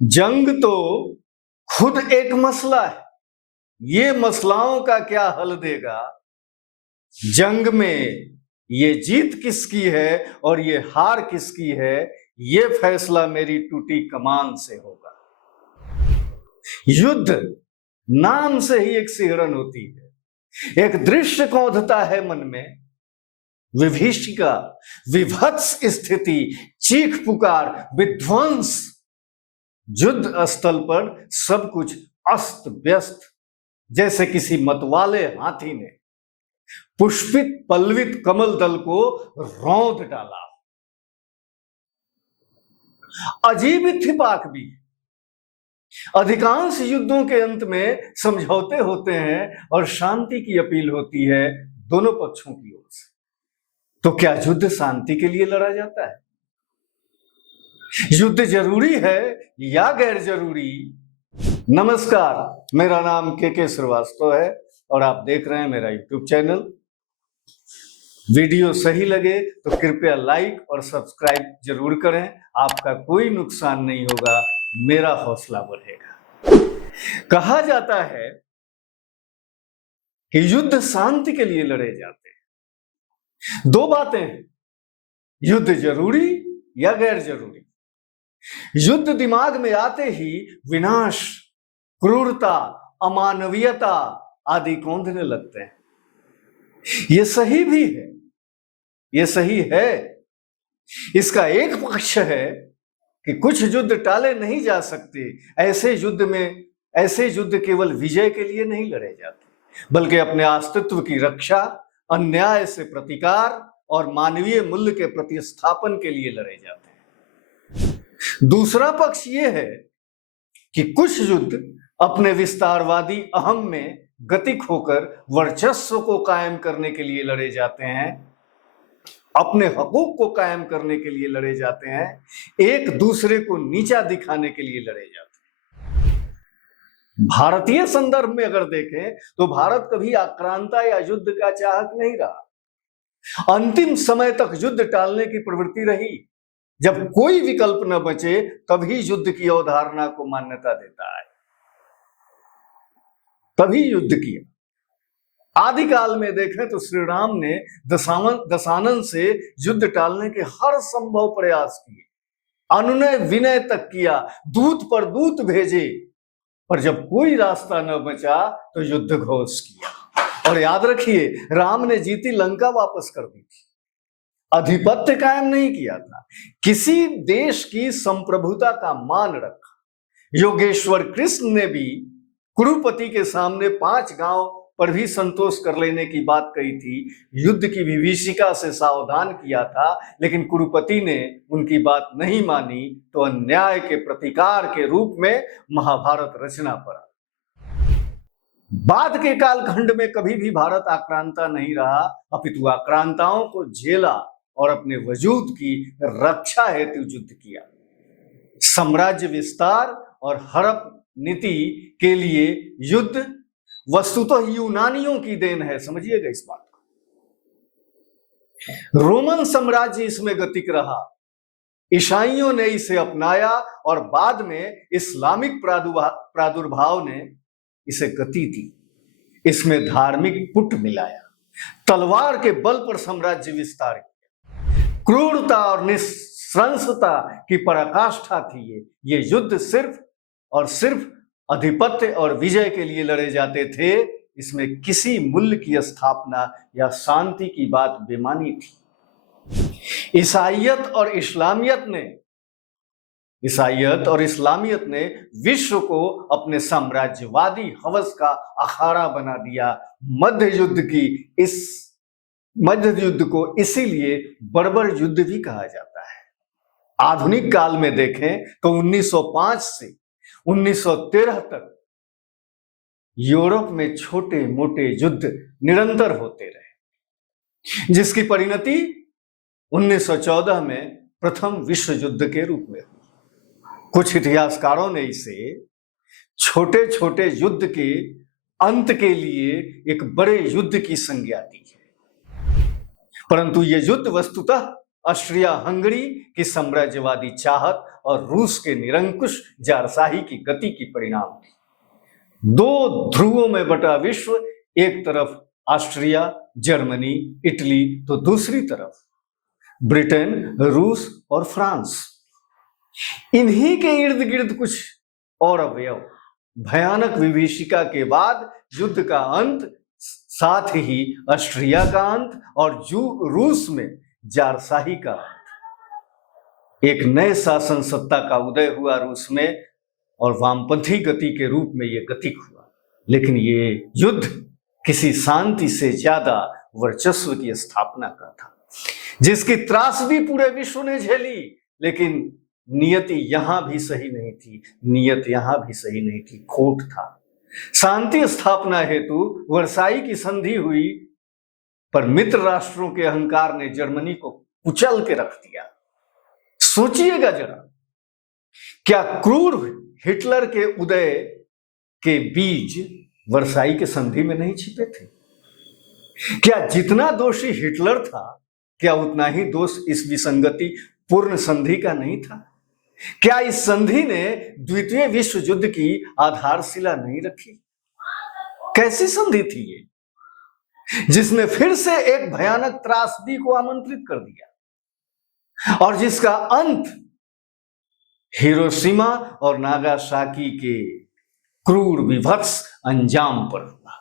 जंग तो खुद एक मसला है। ये मसलाओं का क्या हल देगा? जंग में ये जीत किसकी है और ये हार किसकी है, ये फैसला मेरी टूटी कमान से होगा। युद्ध नाम से ही एक सिहरन होती है, एक दृश्य कौंधता है मन में। विभीषिका, विभत्स स्थिति, चीख पुकार, विध्वंस। युद्ध स्थल पर सब कुछ अस्त व्यस्त, जैसे किसी मतवाले हाथी ने पुष्पित पल्लवित कमल दल को रौंद डाला। अजीब इत्तेफाक भी, अधिकांश युद्धों के अंत में समझौते होते हैं और शांति की अपील होती है दोनों पक्षों की ओर से। तो क्या युद्ध शांति के लिए लड़ा जाता है? युद्ध जरूरी है या गैर जरूरी? नमस्कार, मेरा नाम के श्रीवास्तव है और आप देख रहे हैं मेरा यूट्यूब चैनल। वीडियो सही लगे तो कृपया लाइक और सब्सक्राइब जरूर करें। आपका कोई नुकसान नहीं होगा, मेरा हौसला बढ़ेगा। कहा जाता है कि युद्ध शांति के लिए लड़े जाते हैं। दो बातें हैं, युद्ध जरूरी या गैर जरूरी। युद्ध दिमाग में आते ही विनाश, क्रूरता, अमानवीयता आदि कौंधने लगते हैं। ये सही भी है, ये सही है। इसका एक पक्ष है कि कुछ युद्ध टाले नहीं जा सकते। ऐसे युद्ध केवल विजय के लिए नहीं लड़े जाते, बल्कि अपने अस्तित्व की रक्षा, अन्याय से प्रतिकार और मानवीय मूल्य के प्रतिस्थापन के लिए लड़े जाते हैं। दूसरा पक्ष यह है कि कुछ युद्ध अपने विस्तारवादी अहम में गतिक होकर वर्चस्व को कायम करने के लिए लड़े जाते हैं, अपने हकूक को कायम करने के लिए लड़े जाते हैं, एक दूसरे को नीचा दिखाने के लिए लड़े जाते हैं। भारतीय संदर्भ में अगर देखें तो भारत कभी आक्रांता या युद्ध का चाहक नहीं रहा। अंतिम समय तक युद्ध टालने की प्रवृत्ति रही। जब कोई विकल्प न बचे तभी युद्ध की अवधारणा को मान्यता देता है, तभी युद्ध किया। आदिकाल में देखें तो श्री राम ने दशानन से युद्ध टालने के हर संभव प्रयास किए, अनुनय विनय तक किया, दूत पर दूत भेजे, पर जब कोई रास्ता न बचा तो युद्ध घोष किया। और याद रखिए, राम ने जीती लंका वापस कर दी थी, आधिपत्य कायम नहीं किया था, किसी देश की संप्रभुता का मान रखा। योगेश्वर कृष्ण ने भी कुरुपति के सामने 5 गांव पर भी संतोष कर लेने की बात कही थी, युद्ध की विभीषिका से सावधान किया था, लेकिन कुरुपति ने उनकी बात नहीं मानी तो अन्याय के प्रतिकार के रूप में महाभारत रचना पड़ा। बाद के कालखंड में कभी भी भारत आक्रांता नहीं रहा, अपितु आक्रांताओं को झेला और अपने वजूद की रक्षा हेतु युद्ध किया। साम्राज्य विस्तार और हड़प नीति के लिए युद्ध वस्तुतः यूनानियों की देन है, समझिएगा इस बात को। रोमन साम्राज्य इसमें गतिक रहा, ईसाइयों ने इसे अपनाया और बाद में इस्लामिक प्रादुर्भाव ने इसे गति दी। इसमें धार्मिक पुट मिलाया, तलवार के बल पर साम्राज्य विस्तार किया। क्रूरता और निःशंसता की पराकाष्ठा थी ये युद्ध सिर्फ और सिर्फ अधिपत्य और विजय के लिए लड़े जाते थे। इसमें किसी मूल्य की स्थापना या शांति की बात बेमानी थी। ईसाइयत और इस्लामियत ने विश्व को अपने साम्राज्यवादी हवस का अखाड़ा बना दिया। मध्य युद्ध को इसीलिए बर्बर युद्ध भी कहा जाता है। आधुनिक काल में देखें तो 1905 से 1913 तक यूरोप में छोटे मोटे युद्ध निरंतर होते रहे, जिसकी परिणति 1914 में प्रथम विश्व युद्ध के रूप में हुई। कुछ इतिहासकारों ने इसे छोटे छोटे युद्ध के अंत के लिए एक बड़े युद्ध की संज्ञा दी है, परंतु ये युद्ध वस्तुतः ऑस्ट्रिया हंगरी की साम्राज्यवादी चाहत और रूस के निरंकुश जारशाही की गति की परिणाम थी। दो ध्रुवों में बटा विश्व, एक तरफ ऑस्ट्रिया, जर्मनी, इटली, तो दूसरी तरफ ब्रिटेन, रूस और फ्रांस। इन्हीं के इर्द गिर्द कुछ और अवयव। भयानक विभीषिका के बाद युद्ध का अंत, साथ ही ऑस्ट्रिया का अंत और रूस में जारशाही का अंत। एक नए शासन सत्ता का उदय हुआ रूस में और वामपंथी गति के रूप में यह गतिक हुआ। लेकिन ये युद्ध किसी शांति से ज्यादा वर्चस्व की स्थापना का था, जिसकी त्रासदी पूरे विश्व ने झेली। लेकिन नियति यहां भी सही नहीं थी, नियत यहां भी सही नहीं थी, खोट था। शांति स्थापना हेतु वर्साई की संधि हुई, पर मित्र राष्ट्रों के अहंकार ने जर्मनी को कुचल के रख दिया। सोचिएगा जरा, क्या क्रूर हिटलर के उदय के बीज वर्साई के संधि में नहीं छिपे थे? क्या जितना दोषी हिटलर था, क्या उतना ही दोष इस विसंगति पूर्ण संधि का नहीं था? क्या इस संधि ने द्वितीय विश्व युद्ध की आधारशिला नहीं रखी? कैसी संधि थी ये, जिसने फिर से एक भयानक त्रासदी को आमंत्रित कर दिया और जिसका अंत हिरोशिमा और नागासाकी के क्रूर विभत्स अंजाम पर हुआ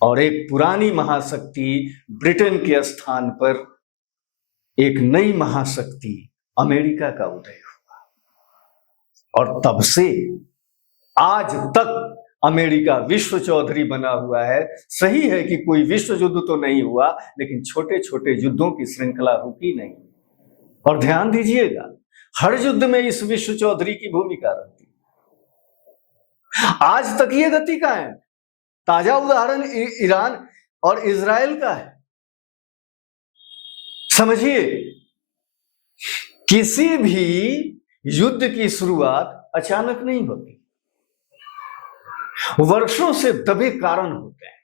और एक पुरानी महाशक्ति ब्रिटेन के स्थान पर एक नई महाशक्ति अमेरिका का उदय हुआ। और तब से आज तक अमेरिका विश्व चौधरी बना हुआ है। सही है कि कोई विश्व युद्ध तो नहीं हुआ, लेकिन छोटे छोटे युद्धों की श्रृंखला रुकी नहीं। और ध्यान दीजिएगा, हर युद्ध में इस विश्व चौधरी की भूमिका रहती है। आज तक ये गति का है। ताजा उदाहरण ईरान और इजराइल का है। समझिए, किसी भी युद्ध की शुरुआत अचानक नहीं होती, वर्षों से दबे कारण होते हैं।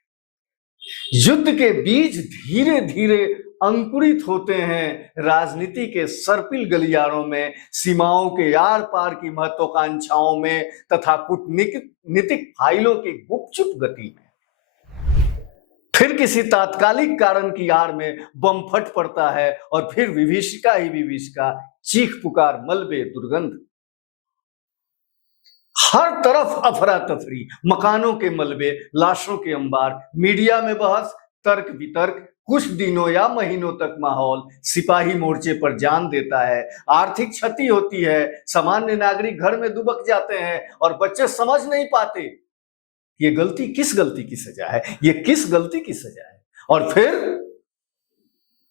युद्द के बीज धीरे धीरे अंकुरित होते हैं राजनीति के सर्पिल गलियारों में, सीमाओं के आर पार की महत्वाकांक्षाओं में तथा कूटनीतिक फाइलों की गुपचुप गति में। फिर किसी तात्कालिक कारण की आड़ में बम फट पड़ता है और फिर विभीषिका ही विभीषिका, चीख पुकार, मलबे, दुर्गंध। हर तरफ अफरा तफरी, मकानों के मलबे, लाशों के अंबार, मीडिया में बहस, तर्क वितर्क, कुछ दिनों या महीनों तक माहौल सिपाही मोर्चे पर जान देता है। आर्थिक क्षति होती है, सामान्य नागरिक घर में दुबक जाते हैं और बच्चे समझ नहीं पाते ये गलती किस गलती की सजा है, ये किस गलती की सजा है। और फिर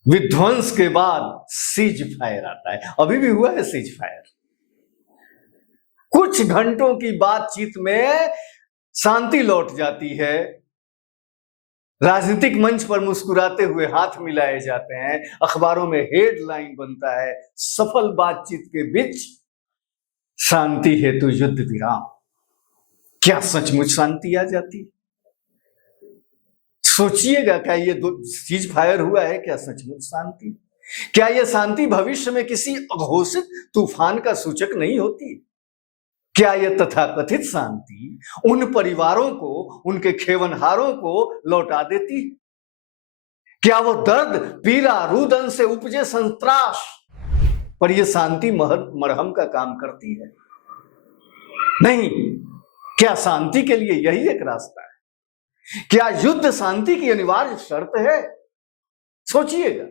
विध्वंस के बाद सीज फायर आता है। अभी भी हुआ है सीज फायर। कुछ घंटों की बातचीत में शांति लौट जाती है, राजनीतिक मंच पर मुस्कुराते हुए हाथ मिलाए जाते हैं, अखबारों में हेडलाइन बनता है, सफल बातचीत के बीच शांति हेतु युद्ध विराम। क्या सचमुच शांति आ जाती? सोचिएगा, क्या ये सीज फायर हुआ है? क्या सचमुच शांति? क्या यह शांति भविष्य में किसी अघोषित तूफान का सूचक नहीं होती? क्या यह तथाकथित शांति उन परिवारों को, उनके खेवनहारों को लौटा देती? क्या वो दर्द, पीड़ा, रुदन से उपजे संत्राश पर यह शांति मरहम का काम करती है? नहीं। क्या शांति के लिए यही एक रास्ता है? क्या युद्ध शांति की अनिवार्य शर्त है? सोचिएगा,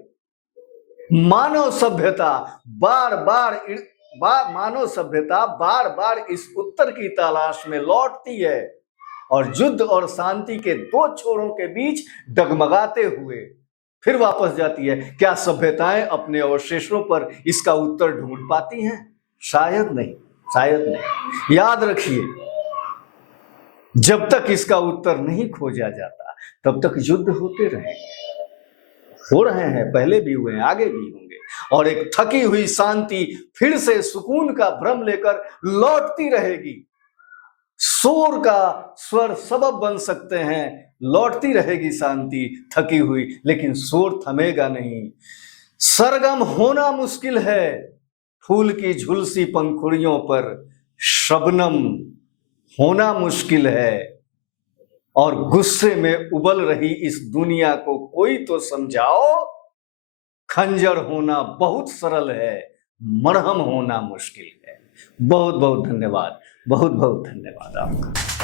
मानव सभ्यता बार बार इस उत्तर की तलाश में लौटती है और युद्ध और शांति के दो छोरों के बीच डगमगाते हुए फिर वापस जाती है। क्या सभ्यताएं अपने अवशेषों पर इसका उत्तर ढूंढ पाती हैं? शायद नहीं, शायद नहीं। याद रखिए, जब तक इसका उत्तर नहीं खोजा जाता तब तक युद्ध होते रहेंगे, हो रहे हैं, पहले भी हुए हैं, आगे भी होंगे। और एक थकी हुई शांति फिर से सुकून का भ्रम लेकर लौटती रहेगी। शोर का स्वर सबब बन सकते हैं, लौटती रहेगी शांति थकी हुई, लेकिन शोर थमेगा नहीं। सरगम होना मुश्किल है, फूल की झुलसी पंखुड़ियों पर शबनम होना मुश्किल है, और गुस्से में उबल रही इस दुनिया को कोई तो समझाओ, खंजर होना बहुत सरल है, मरहम होना मुश्किल है। बहुत बहुत धन्यवाद, बहुत बहुत धन्यवाद आपका।